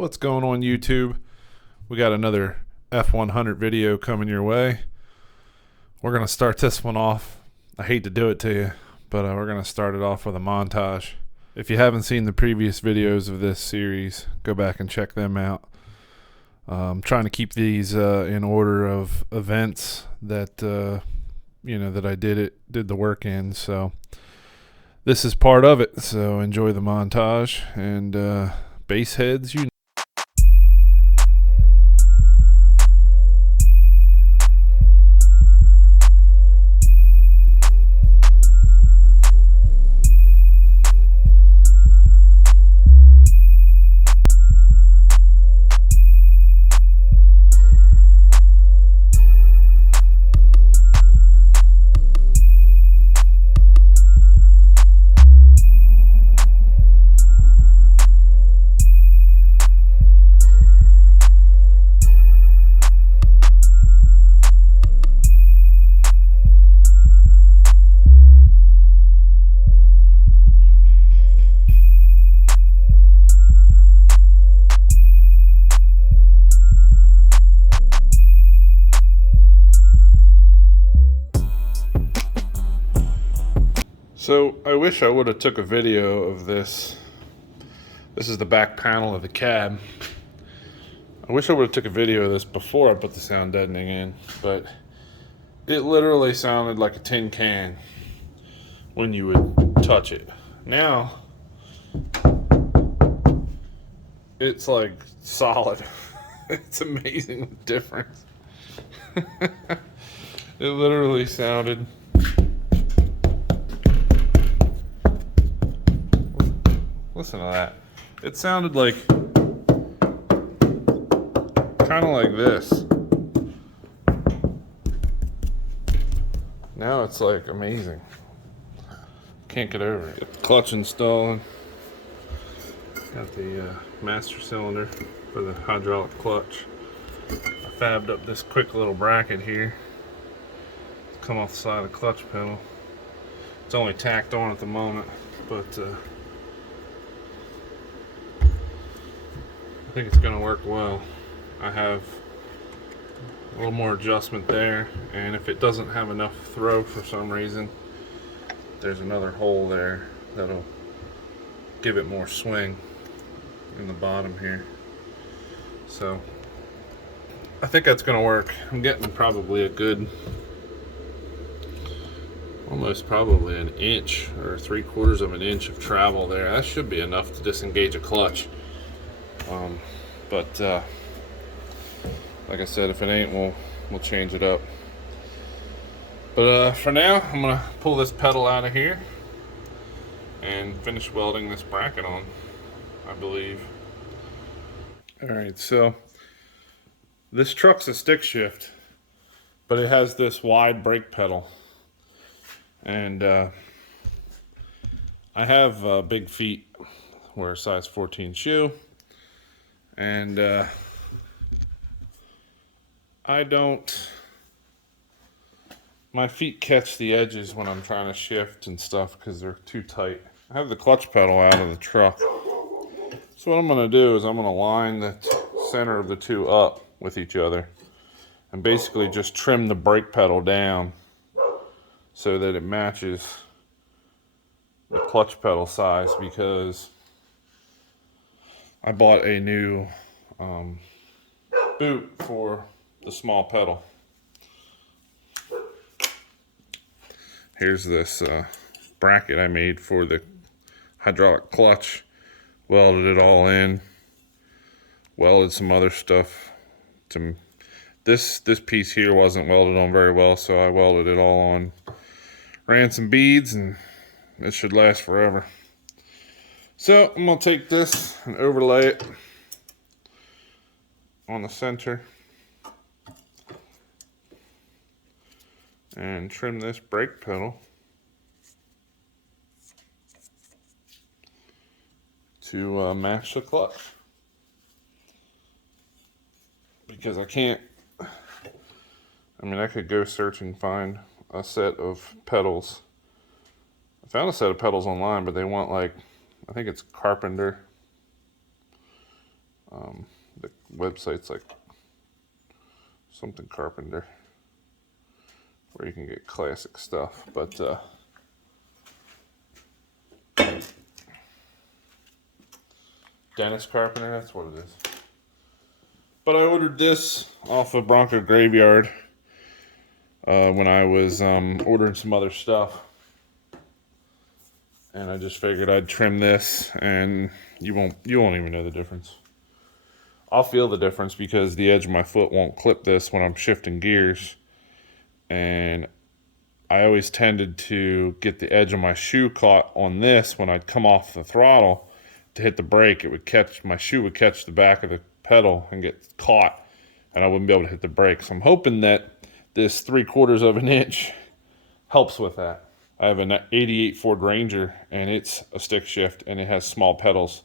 What's going on YouTube? We got another F100 video coming your way. We're going to start this one off. I hate to do it to you, but we're going to start it off with a montage. If you haven't seen the previous videos of this series, go back and check them out. I'm trying to keep these in order of events that that I did the work in. So this is part of it. So enjoy the montage and base heads. So I wish I would have took a video of this. This is the back panel of the cab. I wish I would have took a video of this before I put the sound deadening in, but it literally sounded like a tin can when you would touch it. Now it's like solid. It's amazing the difference. It literally sounded listen to that. It sounded like kind of like this. Now it's like amazing. Can't get over it. Get the clutch installing. Got the master cylinder for the hydraulic clutch. I fabbed up this quick little bracket here. It's come off the side of the clutch pedal. It's only tacked on at the moment, but I think it's going to work well. I have a little more adjustment there, and if it doesn't have enough throw for some reason, there's another hole there that'll give it more swing in the bottom here. So I think that's going to work. I'm getting probably a good, almost probably an inch or 3/4 of an inch of travel there. That should be enough to disengage a clutch. But like I said, if it ain't, we'll change it up. But for now, I'm gonna pull this pedal out of here and finish welding this bracket on, I believe. All right, so this truck's a stick shift, but it has this wide brake pedal, and I have big feet. Wear a size 14 shoe. And my feet catch the edges when I'm trying to shift and stuff because they're too tight. I have the clutch pedal out of the truck. So what I'm going to do is I'm going to line the center of the two up with each other and basically just trim the brake pedal down so that it matches the clutch pedal size, because I bought a new boot for the small pedal. Here's this bracket I made for the hydraulic clutch. Welded it all in. Welded some other stuff. This piece here wasn't welded on very well, so I welded it all on. Ran some beads, and it should last forever. So I'm going to take this and overlay it on the center and trim this brake pedal to match the clutch, because I could go search and find a set of pedals. I found a set of pedals online, but they want, like, I think it's Carpenter The website's like something Carpenter, where you can get classic stuff, but Dennis Carpenter, that's what it is. But I ordered this off of Bronco Graveyard when I was ordering some other stuff, and I just figured I'd trim this, and you won't even know the difference. I'll feel the difference because the edge of my foot won't clip this when I'm shifting gears, and I always tended to get the edge of my shoe caught on this when I'd come off the throttle to hit the brake. It would catch, my shoe would catch the back of the pedal and get caught, and I wouldn't be able to hit the brake. So I'm hoping that this 3/4 of an inch helps with that. I have an 88 Ford Ranger, and it's a stick shift, and it has small pedals.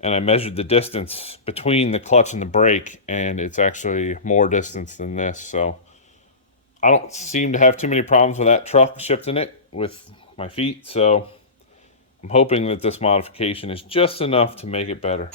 And I measured the distance between the clutch and the brake, and it's actually more distance than this. So I don't seem to have too many problems with that truck shifting it with my feet. So I'm hoping that this modification is just enough to make it better.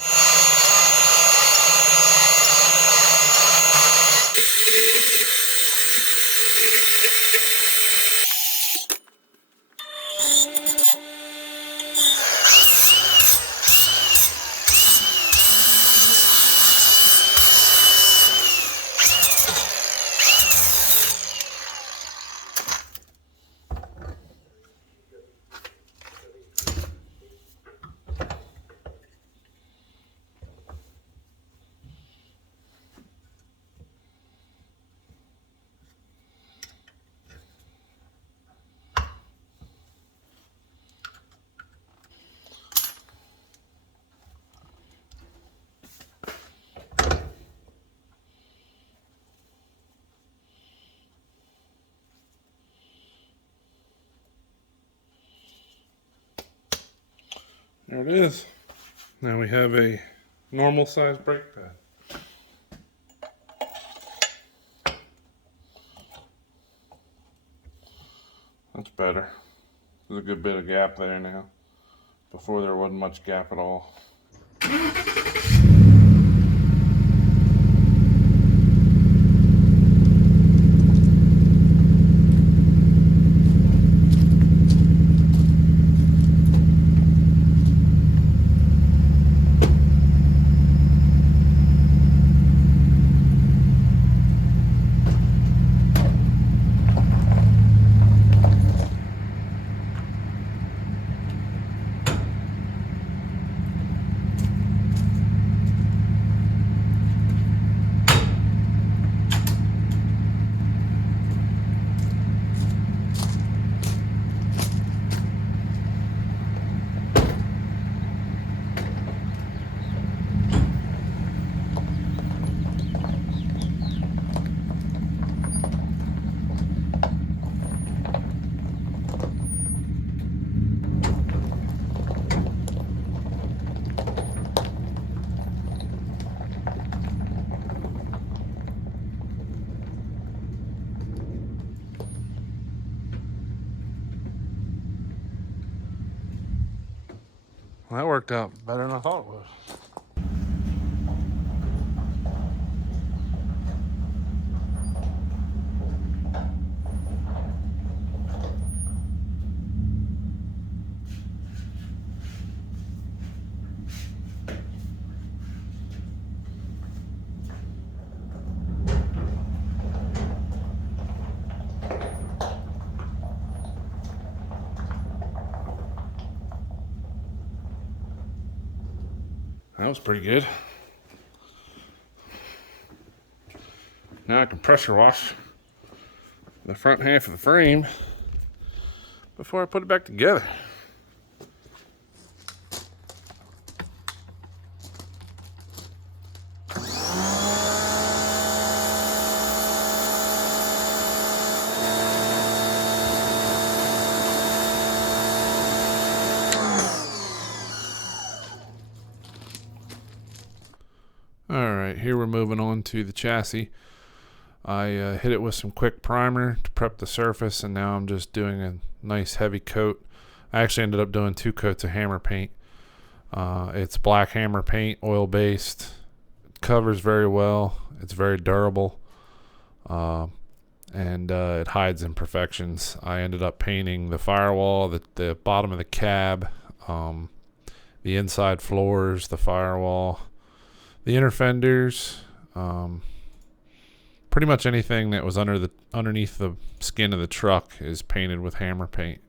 There it is. Now we have a normal size brake pad. That's better. There's a good bit of gap there now. Before there wasn't much gap at all. Well, that worked out better than I thought it was. That was pretty good. Now I can pressure wash the front half of the frame before I put it back together. Alright, here we're moving on to the chassis. I hit it with some quick primer to prep the surface, and now I'm just doing a nice heavy coat. I actually ended up doing 2 coats of hammer paint. It's black hammer paint, oil based. It covers very well. It's very durable. And it hides imperfections. I ended up painting the firewall, the bottom of the cab, the inside floors, the firewall, the inner fenders, pretty much anything that was underneath the skin of the truck is painted with hammer paint.